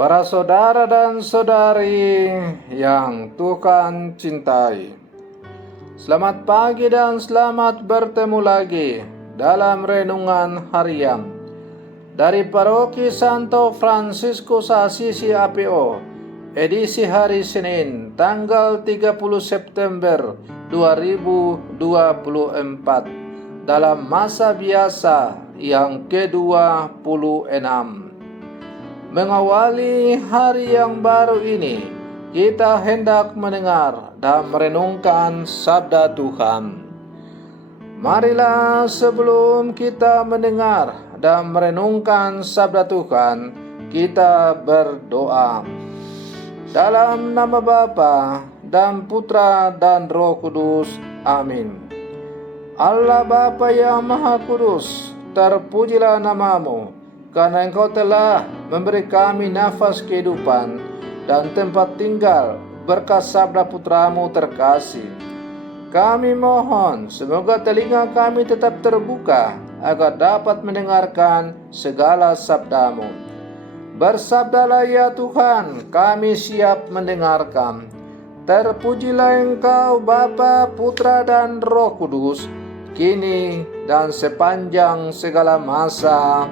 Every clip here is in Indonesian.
Para saudara dan saudari yang Tuhan cintai, selamat pagi dan selamat bertemu lagi dalam renungan harian dari Paroki Santo Fransiskus Assisi APO, edisi hari Senin, tanggal 30 September 2024, dalam masa biasa yang ke-26. Mengawali hari yang baru ini, kita hendak mendengar dan merenungkan sabda Tuhan. Marilah sebelum kita mendengar dan merenungkan sabda Tuhan, kita berdoa. Dalam nama Bapa dan Putra dan Roh Kudus. Amin. Allah Bapa yang Maha Kudus, terpujilah namamu, karena Engkau telah memberi kami nafas kehidupan dan tempat tinggal berkat sabda Putramu terkasih. Kami mohon semoga telinga kami tetap terbuka agar dapat mendengarkan segala sabdamu. Bersabdalah ya Tuhan, kami siap mendengarkan. Terpujilah Engkau Bapa, Putra dan Roh Kudus, kini dan sepanjang segala masa.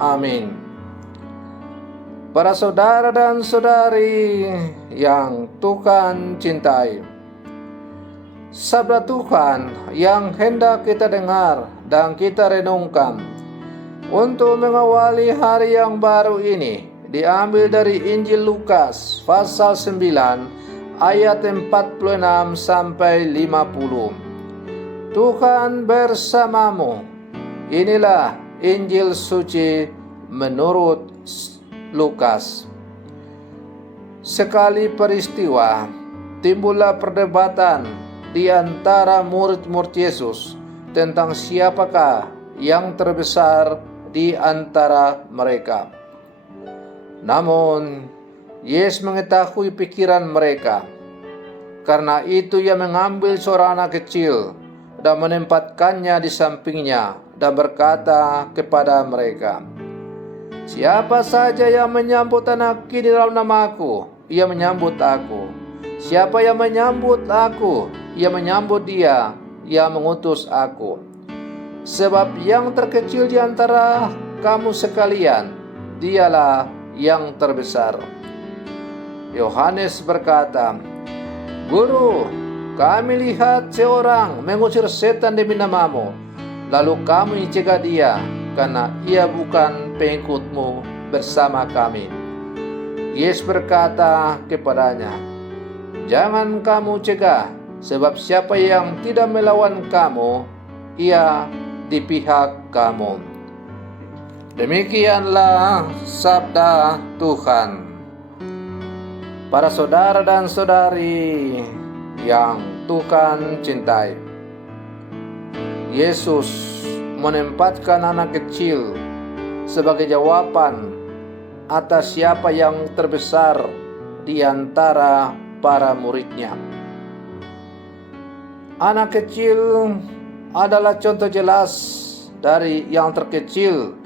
Amin. Para saudara dan saudari yang Tuhan cintai, sabda Tuhan yang hendak kita dengar dan kita renungkan untuk mengawali hari yang baru ini diambil dari Injil Lukas pasal 9 ayat 46 sampai 50. Tuhan bersamamu. Inilah Injil suci menurut Lukas. Sekali peristiwa, timbullah perdebatan di antara murid-murid Yesus tentang siapakah yang terbesar di antara mereka. Namun, Yesus mengetahui pikiran mereka. Karena itu ia mengambil seorang anak kecil dan menempatkannya di sampingnya dan berkata kepada mereka, "Siapa saja yang menyambut anak ini dalam namaku, ia menyambut aku. Siapa yang menyambut aku, ia menyambut dia yang mengutus aku. Sebab yang terkecil di antara kamu sekalian, dialah yang terbesar." Yohanes berkata, "Guru, kami lihat seorang mengusir setan demi namamu, lalu kamu cegah dia, karena ia bukan pengikutmu bersama kami." Yesus berkata kepadanya, "Jangan kamu cegah, sebab siapa yang tidak melawan kamu, ia di pihak kamu." Demikianlah sabda Tuhan. Para saudara dan saudari yang Tuhan cintai, Yesus menempatkan anak kecil sebagai jawaban atas siapa yang terbesar di antara para muridnya. Anak kecil adalah contoh jelas dari yang terkecil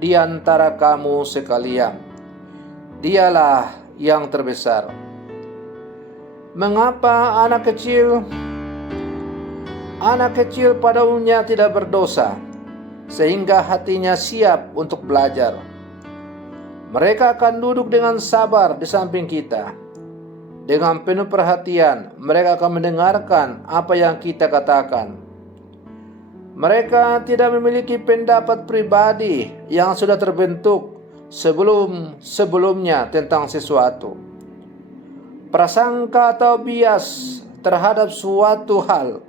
di antara kamu sekalian. Dialah yang terbesar. Mengapa anak kecil? Anak kecil pada umumnya tidak berdosa, sehingga hatinya siap untuk belajar. Mereka akan duduk dengan sabar di samping kita. Dengan penuh perhatian, mereka akan mendengarkan apa yang kita katakan. Mereka tidak memiliki pendapat pribadi yang sudah terbentuk sebelumnya tentang sesuatu. Prasangka atau bias terhadap suatu hal.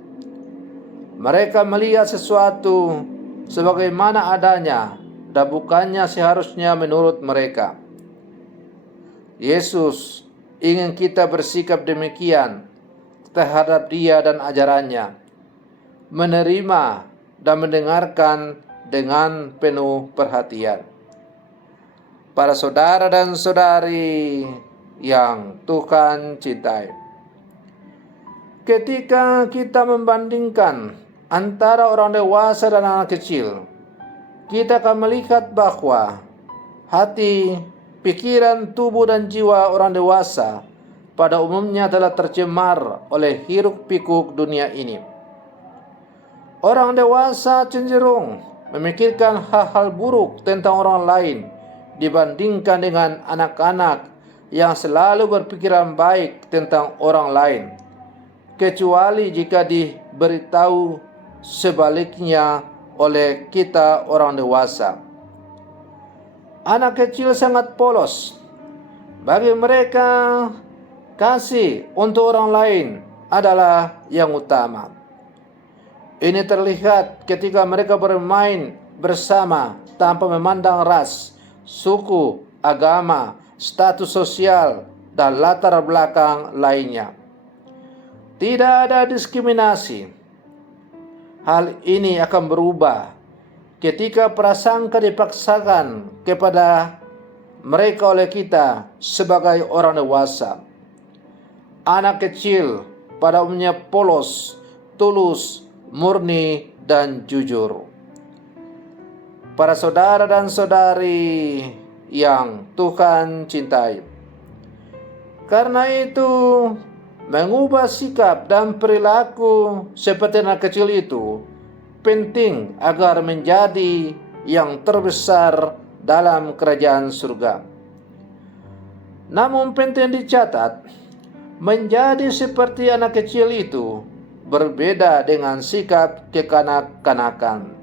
Mereka melihat sesuatu sebagaimana adanya dan bukannya seharusnya menurut mereka. Yesus ingin kita bersikap demikian terhadap Dia dan ajarannya, menerima dan mendengarkan dengan penuh perhatian. Para saudara dan saudari yang Tuhan cintai, ketika kita membandingkan antara orang dewasa dan anak kecil, kita akan melihat bahwa hati, pikiran, tubuh, dan jiwa orang dewasa pada umumnya telah tercemar oleh hiruk-pikuk dunia ini. Orang dewasa cenderung memikirkan hal-hal buruk tentang orang lain dibandingkan dengan anak-anak yang selalu berpikiran baik tentang orang lain, kecuali jika diberitahu sebaliknya oleh kita orang dewasa. Anak kecil sangat polos. Bagi mereka, kasih untuk orang lain adalah yang utama. Ini terlihat ketika mereka bermain bersama tanpa memandang ras, suku, agama, status sosial, dan latar belakang lainnya. Tidak ada diskriminasi. Hal ini akan berubah ketika prasangka dipaksakan kepada mereka oleh kita sebagai orang dewasa. Anak kecil pada umumnya polos, tulus, murni, dan jujur. Para saudara dan saudari yang Tuhan cintai, karena itu mengubah sikap dan perilaku seperti anak kecil itu penting agar menjadi yang terbesar dalam kerajaan surga. Namun penting dicatat, menjadi seperti anak kecil itu berbeda dengan sikap kekanak-kanakan.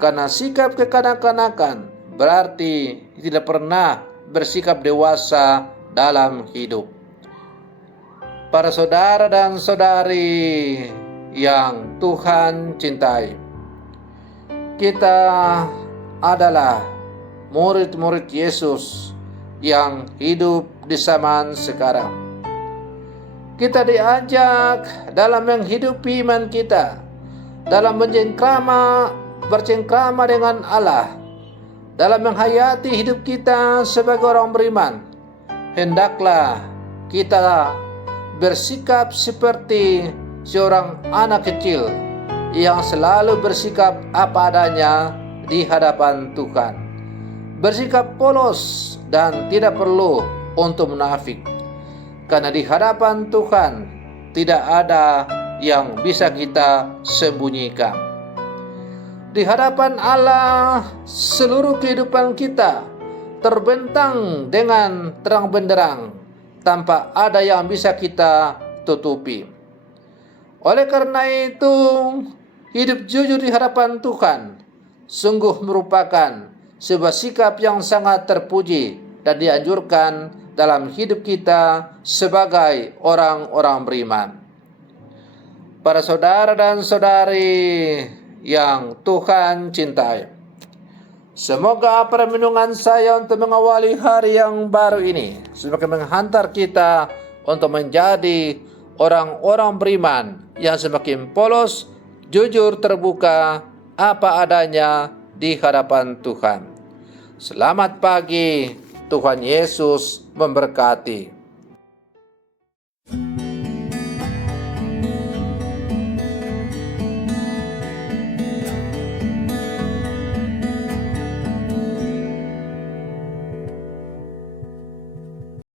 Karena sikap kekanak-kanakan berarti tidak pernah bersikap dewasa dalam hidup. Para saudara dan saudari yang Tuhan cintai, kita adalah murid-murid Yesus yang hidup di zaman sekarang. Kita diajak dalam menghidupi iman kita, dalam bercengkrama dengan Allah, dalam menghayati hidup kita sebagai orang beriman. Hendaklah kita bersikap seperti seorang anak kecil yang selalu bersikap apa adanya di hadapan Tuhan. Bersikap polos dan tidak perlu untuk munafik. Karena di hadapan Tuhan tidak ada yang bisa kita sembunyikan. Di hadapan Allah seluruh kehidupan kita terbentang dengan terang benderang, tanpa ada yang bisa kita tutupi. Oleh karena itu, hidup jujur di hadapan Tuhan sungguh merupakan sebuah sikap yang sangat terpuji dan dianjurkan dalam hidup kita sebagai orang-orang beriman. Para saudara dan saudari yang Tuhan cintai, semoga permenungan saya untuk mengawali hari yang baru ini semakin menghantar kita untuk menjadi orang-orang beriman yang semakin polos, jujur, terbuka, apa adanya di hadapan Tuhan. Selamat pagi, Tuhan Yesus memberkati.